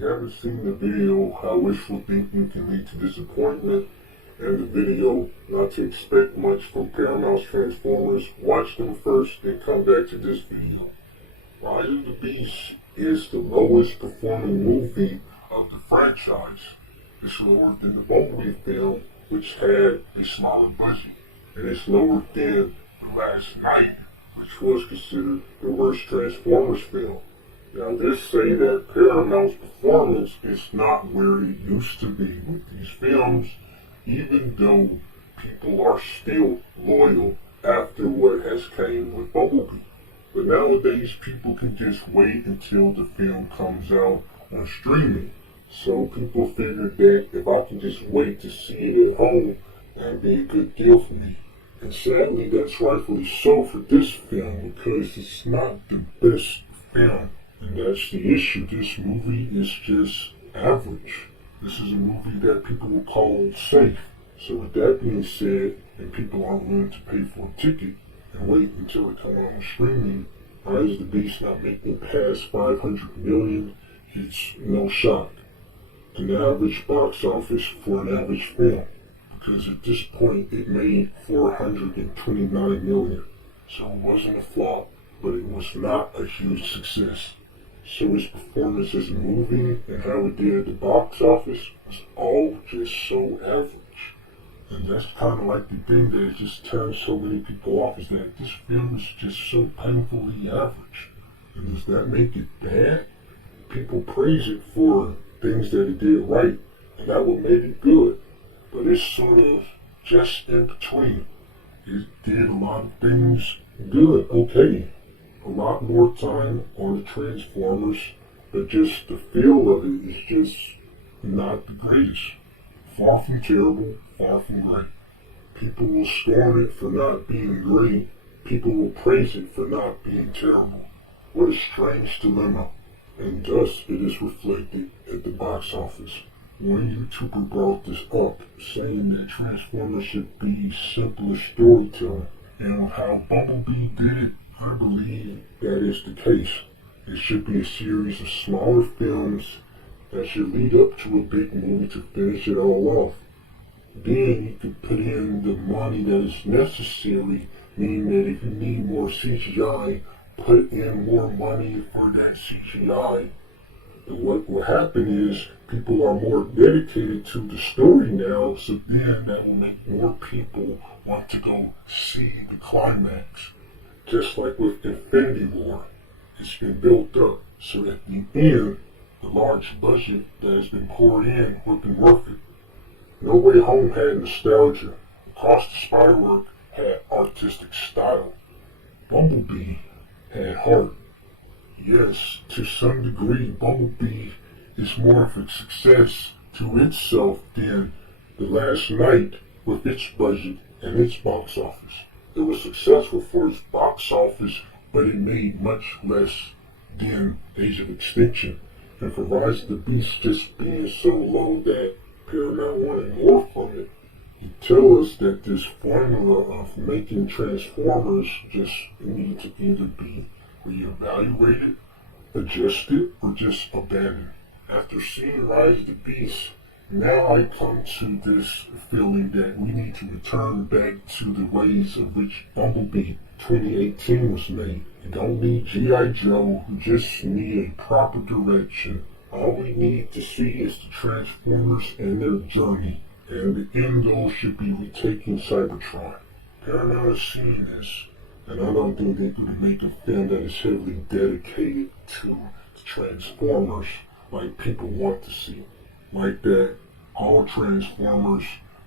you haven't seen the video, How Wishful Thinking Can Lead to Disappointment, and the video, Not to Expect Much from Paramount's Transformers, watch them first, then come back to this video. Rise of the Beast is the lowest performing movie of the franchise. It's lower than the Bumblebee film, which had a smaller budget, and it's lower than The Last Knight, which was considered the worst Transformers film. Now, let's say that Paramount's performance is not where it used to be with these films, even though people are still loyal after what has came with Bumblebee. But nowadays, people can just wait until the film comes out on streaming. So people figured that if I can just wait to see it at home, that'd be a good deal for me. And sadly, that's rightfully so for this film, because it's not the best film. And that's the issue. This movie is just average. This is a movie that people will call safe. So with that being said, and people aren't willing to pay for a ticket and wait until it comes out on streaming, Rise of the Beast not making past 500 million, it's no shock. An average box office for an average film, because at this point it made 429 million. So it wasn't a flop, but it was not a huge success. So his performance as a movie and how it did at the box office was all just so average. And that's kind of like the thing that just turns so many people off, is that this film is just so painfully average. And does that make it bad? People praise it for things that it did right, and that would make it good. But it's sort of just in between. It did a lot of things good, okay. A lot more time on the Transformers, but just the feel of it is just not the greatest. Far from terrible, far from great. People will scorn it for not being great. People will praise it for not being terrible. What a strange dilemma. And thus it is reflected at the box office. One YouTuber brought this up, saying that Transformers should be simpler storytelling, and how Bumblebee did it, I believe that is the case. It should be a series of smaller films that should lead up to a big movie to finish it all off. Then you could put in the money that is necessary, meaning that if you need more CGI, put in more money for that CGI. And what will happen is people are more dedicated to the story now, so then that will make more people want to go see the climax. Just like with Infinity War, it's been built up so at the end, the large budget that has been poured in would be worth it. No Way Home had nostalgia. Across the Spider-Work had artistic style. Bumblebee had heart. Yes, to some degree, Bumblebee is more of a success to itself than The Last Knight with its budget and its box office. It was successful for its box office, but it made much less than Age of Extinction. And for Rise of the Beast just being so low that Paramount wanted more from it, you tell us that this formula of making Transformers just need to either be reevaluated, adjusted, or just abandoned. After seeing Rise of the Beast, now I come to this feeling that we need to return back to the ways of which Bumblebee 2018 was made. You don't need G.I. Joe, you just need a proper direction. All we need to see is the Transformers and their journey, and the end goal should be retaking Cybertron. Paramount is seeing this, and I don't think they're going to make a film that is heavily dedicated to the Transformers like people want to see. Like that all Transformers,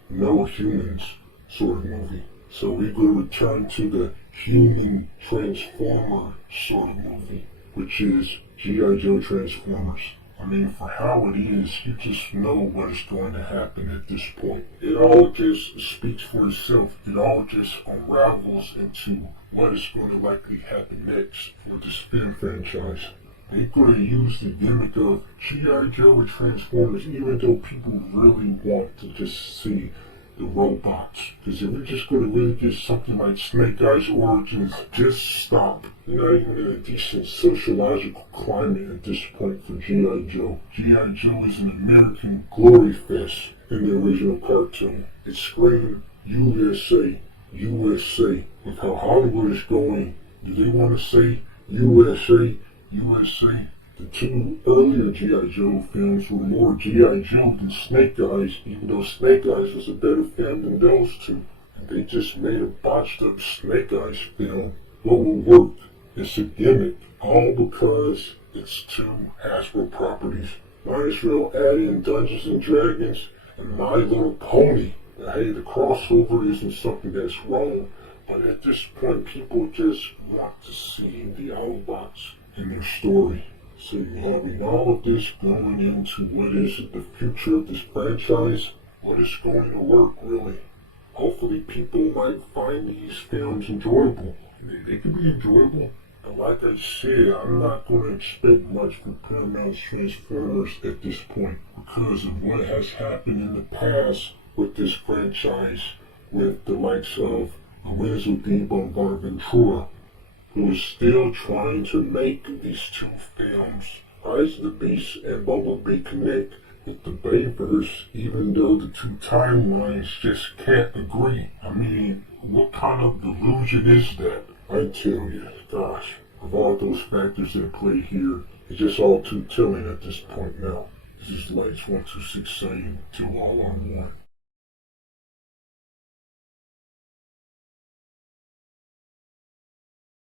no humans sort of movie. So we're going to return to the human Transformer sort of movie, which is G.I. Joe Transformers. I mean, for how it is, you just know what is going to happen at this point. It all just speaks for itself. It all just unravels into what is going to likely happen next for this film franchise. They're going to use the gimmick of G.I. Joe and Transformers, even though people really want to just see the robots. Because if we're just going to really get something like Snake Eyes Origins, just stop. Not even in a decent sociological climate at this point for G.I. Joe. G.I. Joe is an American glory fest in the original cartoon. It screamed USA, USA. With how Hollywood is going, do they want to say USA, USA? The two earlier G.I. Joe films were more G.I. Joe than Snake Eyes, even though Snake Eyes was a better film than those two. And they just made a botched up Snake Eyes film. What will work? It's a gimmick, all because it's two Hasbro properties. Might as well add in Dungeons and Dragons and My Little Pony. And hey, the crossover isn't something that's wrong, but at this point people just want to see the Autobots and their story. So you're having all of this going into what is the future of this franchise, what is going to work really. Hopefully people might find these films enjoyable. They can be enjoyable. And like I said, I'm not going to expect much from Paramount's Transformers at this point because of what has happened in the past with this franchise with the likes of Lorenzo D. Bonaventura, who is still trying to make these two films, Rise of the Beast and Bumblebee, connect with the Bayverse, even though the two timelines just can't agree. I mean, what kind of delusion is that? I tell you, gosh, of all those factors at play here, it's just all too telling at this point now. This is Lights 126 saying, till all on one.